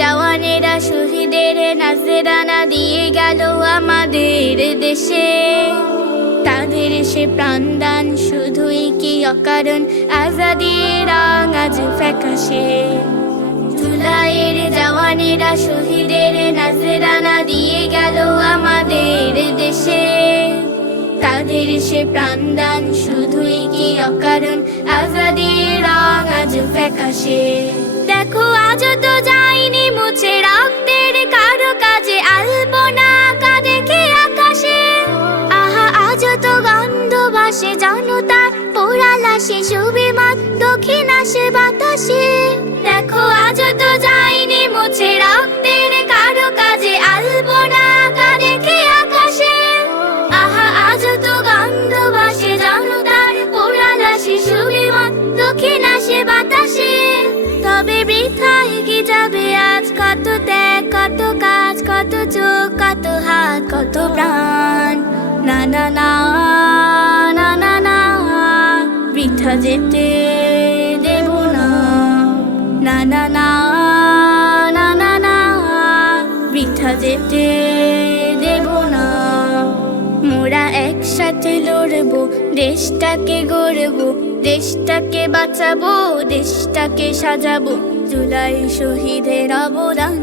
জওয়ানেরা শহীদের নাজরানা দিয়ে গেল আমাদের দেশে। তাদের সে প্রাণদান শুধুই কি অকারণ, আজাদির রং আজ ফ্যাকাশে। জুলাইয়ের জওয়ানেরা শহীদের নাজরানা দিয়ে গেল আমাদের দেশে। তাদের সে প্রাণদান শুধুই কি অকারণ, আজাদির রং আজ ফ্যাকাশে। দেখো আজ তো যায়নি মুছে রক্তের কারো কাজে আলপনা আঁকা দেখে আকাশে। আহা আজ তো গন্ধ ভাসে জনতার পোড়া লাশে, সুবিমান দক্ষিণ আসে বাতাসে। দেখো আজ তো যায়নি মুছে রক্তের কারো কাজে আলপনা আঁকা দেখে আকাশে। আহা আজ তো গন্ধ ভাসে জনতার পোড়া লাশে, সুবিমান দক্ষিণ আসে বাতাসে। তবে বৃথায় কি যাবে আজ কত ত্যাগ, কত কাজ, কত চোখ, কত হাত, কত প্রাণ। না না না না না না, বৃথা যেতে দেব না। না না না না না না, বৃথা যেতে দেব না। মোরা একসাথে লড়বো, দেশটাকে গড়বো, দেশটাকে বাঁচাবো, দেশটাকে সাজাবো। জুলাই শহীদের অবদান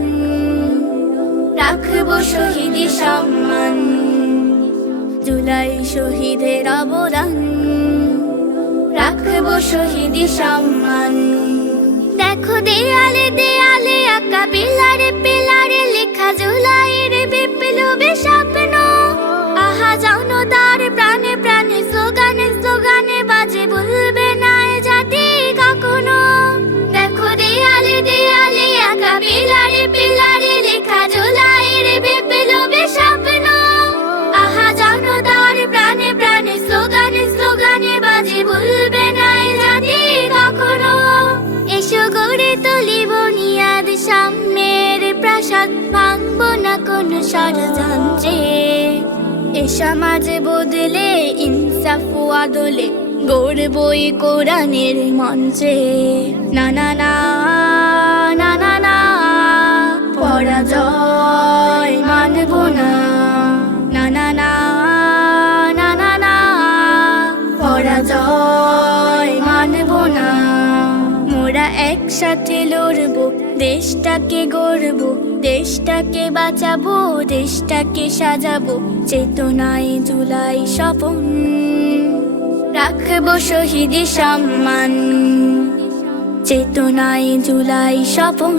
রাখবো শহীদি সম্মান। জুলাই শহীদের অবদান রাখবো শহীদি সম্মান। দেখো দেয়ালে দেয়ালে আঁকা, পিলারে পিলারে লেখা জুলাইয়ের বিপ্লবের স্বপ্ন। আহা জনতার প্রাণে প্রাণে স্লোগানে স্লোগানে বাজে, ভুলবে না এ জাতি কখনো। দেখো দেয়ালে দেয়ালে আঁকা, পিলারে পিলারে লেখা জুলাইয়ের বিপ্লবের স্বপ্ন। আহা জনতার প্রাণে প্রাণে স্লোগানে স্লোগানে বাজে, ভুলবে না এ জাতি কখনো। এসো গড়ে তুলি বুনিয়াদ সাম্যের প্রাসাদ, ভাঙবো না কোনো ষড়যন্ত্রে। এ সমাজ বদলে ইনসাফ ও আদলে গড়বো এই কোরআনের মঞ্চে। না না না না না না, পরাজয় মানব না। না না না না না না, পরাজয় মানব না। মোরা একসাথে লড়বো, দেশটাকে গড়বো, দেশটাকে বাঁচাবো, দেশটাকে সাজাবো। চেতনায় জুলাই স্বপন রাখবো শহীদি সম্মান। চেতনায় জুলাই স্বপন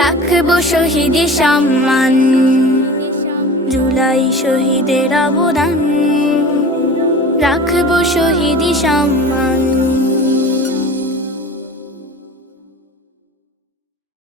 রাখবো শহীদি সম্মান। জুলাই শহীদের অবদান রাখবো শহীদি সম্মান।